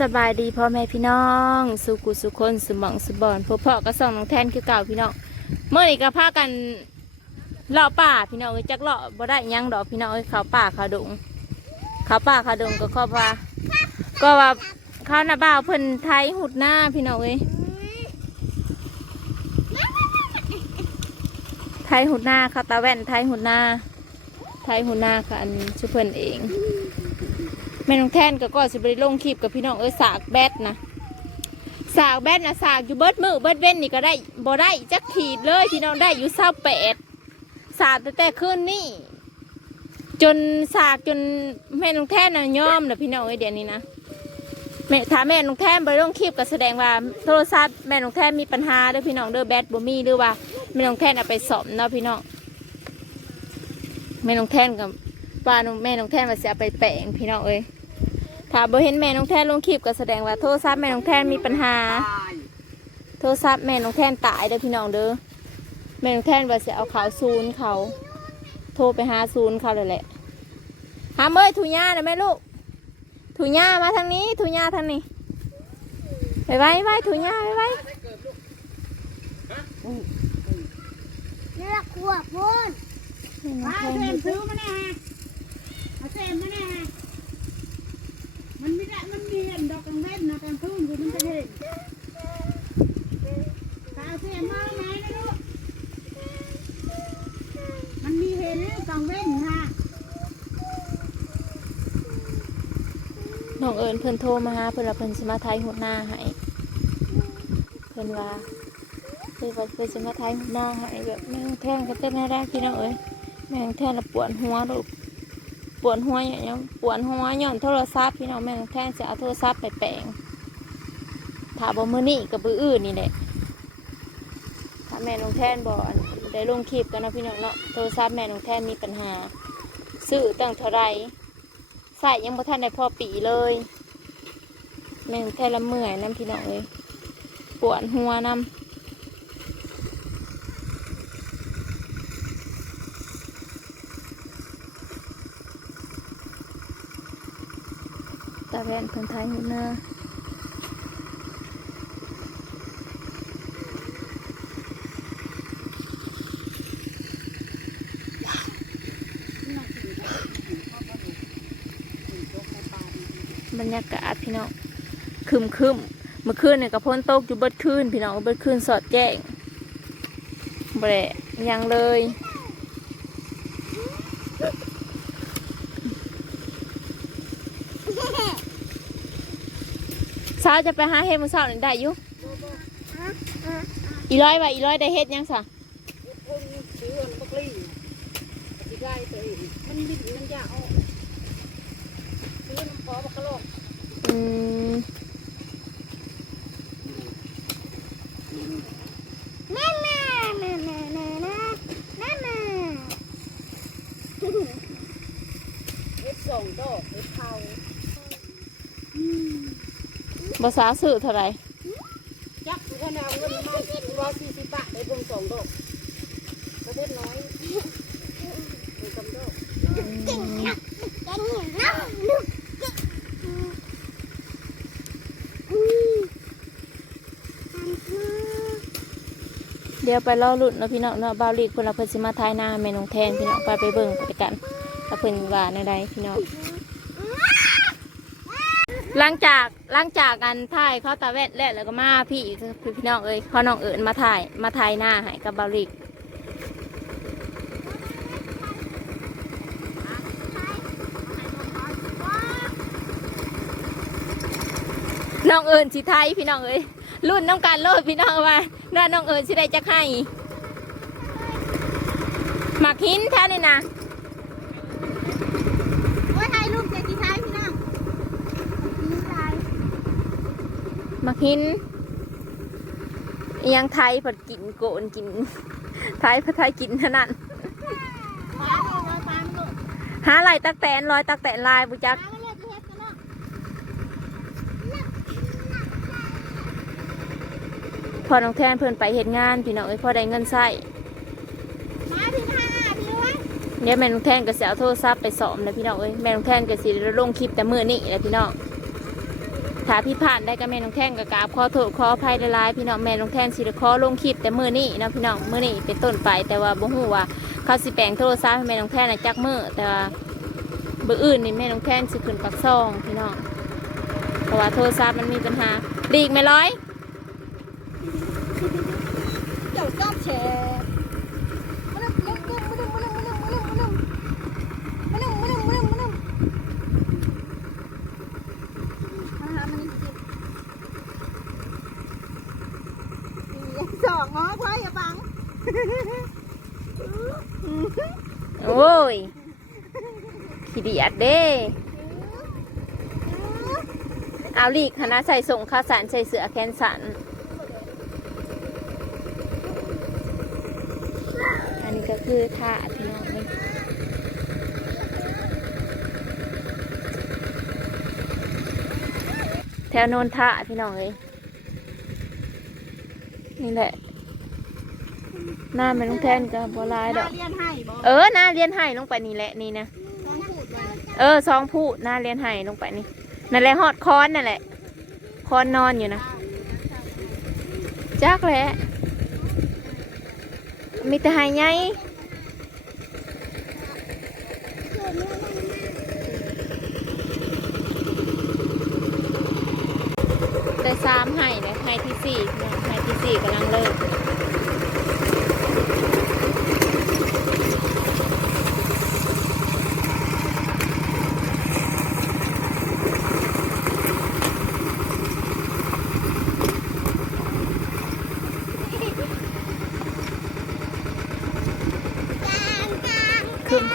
สบายดีพ่อแม่พี่น้อง สุกุสุคนสมองสบอนพ่อพ่อก็ส่องน้องแทนคือเก่าพี่น้องเมื่อนี้ก็พากันเลาะป่าพี่น้องเอ้ยจักเลาะบ่ได้หยังดอกพี่น้องเอ้ยเขาป่าเขาดงเขาป่าเขาดงก็ครอบว่า ก็ว่าเขาหน้าบ่าวเพิ่นไทยหุดหน้าพี่น้องเอ้ยไทยหุดหน้าเขาตาแว่นไทยหุดหน้าไทยหุดหน้าค่ะอันชื่อเพิ่นเอง แม่น้องแท่นก็ก็สิบริลงคลิปกับพี่น้องเอ้ยสากแบดนะสากแบดนะสากอยู่เบิดมือเบิดเว้นนี่ก็ได้บ่ได้จักขีดเลยพี่น้องได้อยู่เศร้าแปดสากแต่แต่คืนนี่ จนสากจนแม่น้องแท่นน่ะยอมนะพี่น้องเอ้ยเดี๋ยวนี้นะแม่ถ้าแม่น้องแท่นบริลงคลิปก็แสดงว่าโทรศัพท์แม่น้องแท่นมีปัญหาเด้อพี่น้องเด้อแบตบ่มีหรือว่าแม่น้องแท่นเอาไปสอมเนาะพี่น้องแม่น้องแท่นกับ ป้าน้องแม่น้องแท่นมาเสียไปแปลงพี่น้องเอ้ยถ้าบ่เห็นแม่น้องแท่นลงคลิปก็แสดงว่าโทรศัพท์แม่น้องแท่นมีปัญหา โทรศัพท์แม่น้องแท่นตายเด้อพี่น้องเด้อแม่น้องแท่นว่าจะเอาเขาศูนย์เขา โทรไปหาศูนย์เขาเลยแหละหามเอ้ยถุงยานะแม่ลูกถุงยามาทางนี้ถุงยาทางนี้ไปไว้ไว้ถุงยาไปไว้เลือกขวบพูนแม่น้องมาแท่นเซมซื้อมาแน่ฮะ มาเซมมาแน่ะมันไม่ได้มันมีเห็นดอกกังเว้นนะกังคืนคือมันจะเห็นตาเซมมาไหนนะลูก มันมีเห็นกังเว้นฮะน้องเอิญเพิ่นโทรมาหาเพิ่นว่าเพิ่นสิมาไทยหัวหน้าให้เพิ่นว่าคือว่าเคยจะมาไทยหัวหน้าให้แบบแม่งแท่งเขาเต้นให้ได้พี่น้องเอ้ยแม่งแท่งแล้วปวดหัวลูก ปวดหัวอย่างเงี้ยปวดหัวย้อนโทรศัพท์พี่น้องแม่งแท่งจะเอาโทรศัพท์ไปแปลงถ้าบ่มือนี่กับมืออื่นนี่แหละถ้าแม่น้องแท่นบอนได้ลงคลิปกันนะพี่น้องเนาะโทรศัพท์แม่น้องแท่นมีปัญหาซื้อตั้งเท่าไรใส่ยังบ่ทันได้พอปีเลย แม่งแท่นละเมื่อยน้ำพี่น้องเลยปวดหัวน้ำ แวนคนไทยหุ่นหน้าบรรยากาศพี่น้องคึมคึมเมื่อคืนเนี่ยกับพ้นตกอยู่เบิดคืนพี่น้องเบิดคืนสอดแจ้งเบะยังเลยาจะไปหาเห็ดมื้อเช้านี่ได้อยู่อีร้อยว่าอีร้อยได้เห็ดยังสะมันดิ้นมันยากออกซื้อน้ำพอบักกะโลกอืมนั่นน่ะนั่นน่ะนั่นน่ะนั่นน่ะเฮ็ดม่งดอกเฮ็ดเผาอืม ภาษาสื่อเท่าไหร่ยักษ์ขนาดเงินมาร้อยสี่สิบบาทได้เบิ่งสองดอกประเทศน้อยเบิ่งกำดอกเดี๋ยวไปเล่าลุ่นเนาะพี่น้องเนาะบาวลีกคนละเพิ่นสิมาทายหน้าแม่น้องแทนพี่น้องไปไปเบิ่งไปกันถ้าเพิ่นว่าในใดพี่น้อง หลังจากหลังจากกันถ่ายเขาตาแวดแล้วแล้วก็มาพี่อีกคือพี่น้องเอ้ยเขาน้องเอิญมาถ่ายมาถ่ายหน้าให้กับบาวลีกน้องเอิญสิไทยพี่น้องเอ้ยรุ่นน้องการโลดพี่น้องว่าน้าน้องเอิญสิได้จักให้หมักหินแถวนี่นะ ว่าไทยลูกเจ็ดที่ไทยพี่น้องที่ไทย ห มักหินอิหยังไทยผัดกินโกนกิน ไทยผัดไทยกินเท่านั้นฟ้าเลยเราฟ้ามันลูกหลตักแตนลอยตักแตนลายบุจักฟ้ามันเลยที่เฮ็ดกันเนาะพอน้องแทนเพิ่อนไปเฮ็ดงานพี่น้องเอ้ยพอได้เงินใช้มาพี่ท่าพี่ยแม่น้องแทนก็สิเอาโทรศัพท์ไปสอมเลยพี่น้องเอ้ยแม่น้องแทนก็สิลงคลิปแต่มือนี้แหละพี่น้อง ถ้าพี่ผ่านได้ก็แม่น้องแท่งกับกราบขอโทษขออภัยหลายๆพี่น้องแม่น้องแท่งสิได้ขอลงคลิปแต่มือนี้เนะพี่น้องมือนี้เป็นต้นไปแต่ว่าบ่ฮู้ว่าเขาสิแปลงโทรศัพท์ให้แม่น้องแท่งนะจักมือแต่ว่ามื้ออื่นนี่แม่น้องแท่งสิขึ้นปักซองพี่น้องเพราะว่าโทรศัพท์มันมีปัญหาดีกไหม่ร้อยเจ้าชอบแชร์ ยดเด้เอาลีกคณะใส่ส่งข้าวสารใส่เสื้อแขนสันอันนี้ก็คือท่าพี่น้องเลยแถวโนนท่าพี่น้องเลยนี่แหละหน้าไม่ต้องแทนกับบลายดอกเรียนให้บอกเออหน้าเรียนไห้ลงไปนี่แหละนี่นะต้องพูด เออซองผู้หน้าเรียนไห้ลงไปนี่นั่นแหละฮอดคอนนั่นแหละคอนนอนอยู่นะจักแหละมีแต่ไห้ไงได้สามไห้เลยไห้ที่สี่เนี่ยไห้ที่สี่กำลังเลิก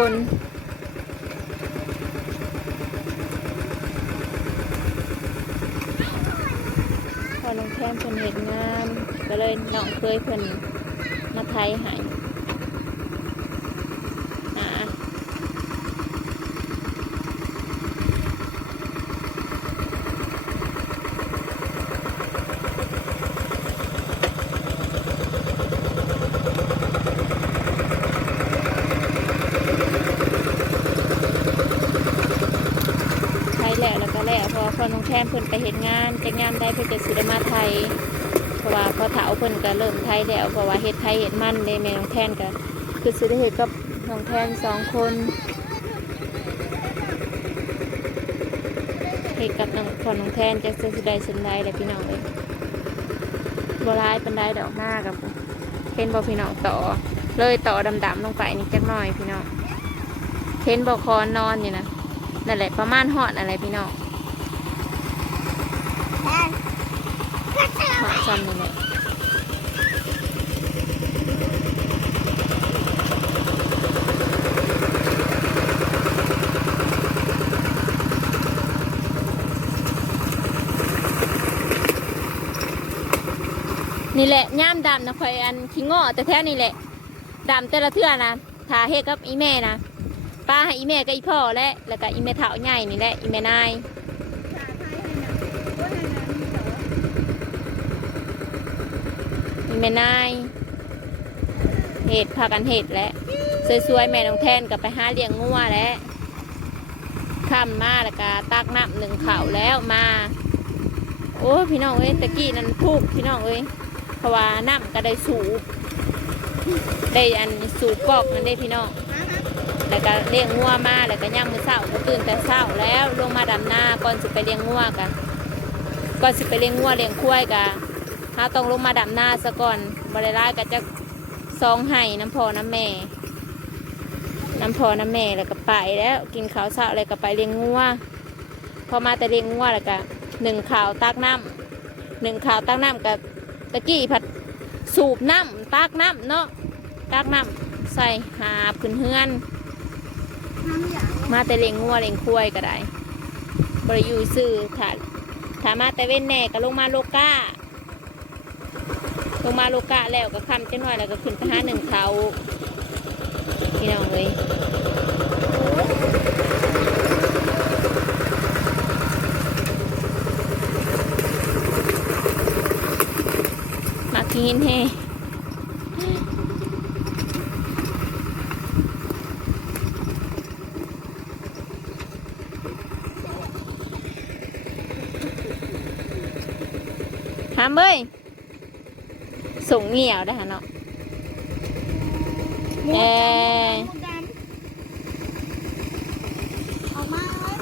คนพอลงแคมเพิ่นเห็นงานก็เลยน้องเคยเพิ่นมาไทยหายหาไทยแหละแล้วก็แหละเพอ พอน้องแทมเพิ่นไปเห็นงานจะงานได้เพิ่นจะสิได้มาไทย เพราะว่าพอเถาเพิ่นก็เริ่มไทยแล้วเพราะว่าเฮ็ดไทยเฮ็ดมันเลยแม่น้องแทนก็คือสิได้เฮ็ดกับน้องแทนสองคนเฮ็ดกับน้องพอน้องแทนจะสิได้สิได้แหละพี่น้องเอ้ยบ่ร้ายปานใดดอกหน้ากับเห็นบ่พี่น้องต่อ เลยต่อดำๆลงไปนี่จักหน่อยพี่น้องเห็นบ่คอนนอนอยู่นะนั่นแหละประมาณฮอดอะไรพี่น้องฮอด ซ้ำนี่แหละนี่แหละย่ามดำนะคอยอันขี้ง้อแต่แท้นี่แหละดำแต่ละเทื่อนะทาเฮกับอีแม่นะป้าให้อีแม่กับอีพ่อและแล้วก็อีแม่เฒ่าใหญ่นี่แหละอีแม่นาย แม่นายเห็ดพากันเห็ดแหละสวยๆแม่น้องแทนกับไปหาเลี้ยงงัวแล้วข้ามมาแล้วก็ตักน้ำหนึ่งเข่าแล้วมา โอ้พี่น้องเอ้ยตะกี้นั่นทุกพี่น้องเอ้ยเพราะว่าน้ำก็ได้สูบได้อันสูบกอกนั่นได้พี่น้องแล้วก็เลี้ยงงัวมาแล้วก็ย่างมือเช้าก็ตื่นแต่เช้าแล้วลงมาดำนาก่อนสิไปเลี้ยงงัวกันก่อนสิไปเลี้ยงงัวเลี้ยงควายกัน เราต้องลงมาดำนาซะก่อนบริร้าก็จะซองไห้น้ำพอน้ำแม่ น้ำพอน้ำแม่แล้วก็ไปแล้ว กินข้าวเช้าอะไรก็ไปเลี้ยงงัวพอมาแต่เลี้ยงงัวแล้วก็หนึ่งข่าวตักน้ำหนึ่งข่าวตักน้ำกับตะกี้ผัดสูบน้ำตักน้ำเนาะตักน้ำใส่หาบขึ้นเฮือน มาแต่เลี้ยงงัวเลี้ยงควายก็ได้บริยูซื้อถ้าถามาแต่เว้นแหน่ก็ลงมาโลกา งมาโลกาแล้วก็คำจะหน่อยแล้วก็ขึ้นไปหาหนึ่งเขาพี่น้องเลยมากินแฮ่หามเอ้ย ส่งเหนียวได้ฮะเนาะเอมุดดำออกมาเลย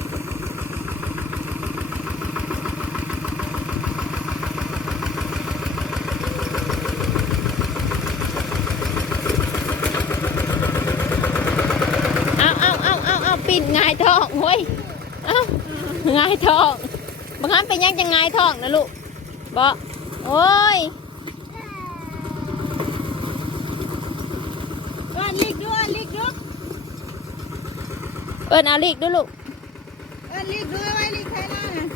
เอาเอาเอาเอาเอาปิดงายท้องเว้ยเอางายท้องบางครั้งเป็นยังจะงายท้องนะลูกบอกโอ้ย อ่านลิกด้วยอ่านลิกด้วย เอิญเอาลีกด้วยลูกอ่านลิกด้วยไว้ลิกใครล่ะน่ะ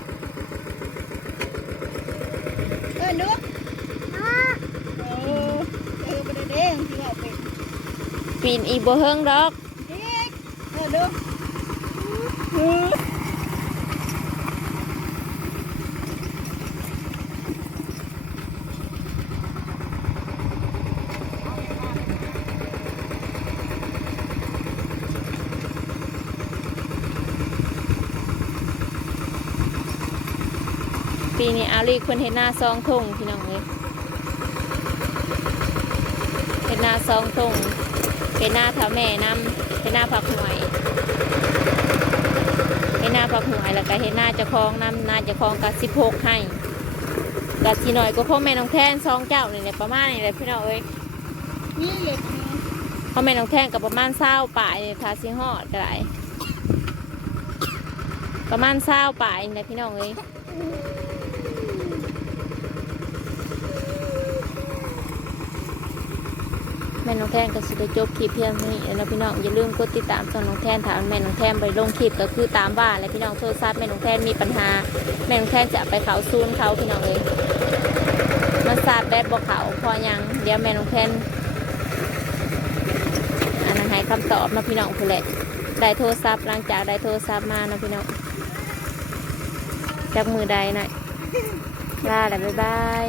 เออนุ๊กเออเออประเด้งที่ว่าเป็นปีนอีโบเฮิงดอกลิกเออนุ๊ ปีนี้อาลีคนเห็นหน้าซองทงพี่น้องเลยเห็นหน้าซองทงเป็นหน้าเท้าแม่น้ำเป็นหน้าผักหวยเป็นหน้าผักหวยแล้วก็เห็นหน้าจะคลองนำหน้าจะคลองกับสิบหกให้กับทีหน่อยก็พ่อแม่น้องแท่นซองเจ้าเนี่แหละประมาณนี่แหละพี่น้องเอ้ยนี่เล็กนะพ่อแม่น้องแท่นกับประมาณเศร้าป่ายทาสิฮอดก็ได้ประมาณเศร้าป่ายนี่แหละพี่น้องเอ้ย แม่น้องแทนก็สิได้จบคลิปเพียงเท่านี้แล้วพี่น้องอย่าลืมกดติดตามช่องน้องแทนถามแม่น้องแทนไปลงคลิปก็คือตามบ้านและพี่น้องโทรศัพท์แม่น้องแทนมีปัญหา แม่น้องแทนจะไปเขาซูนเขาพี่น้องเลยมันซาดแบดบอกเขาพอยังเดี๋ยวแม่น้องแทนอันนั้นให้คำตอบมาพี่น้องคุณแหละได้โทรศัพท์หลังจากได้โทรศัพท์มานะพี่น้องจากมือใดหน่อยลาแล้วบ๊ายบาย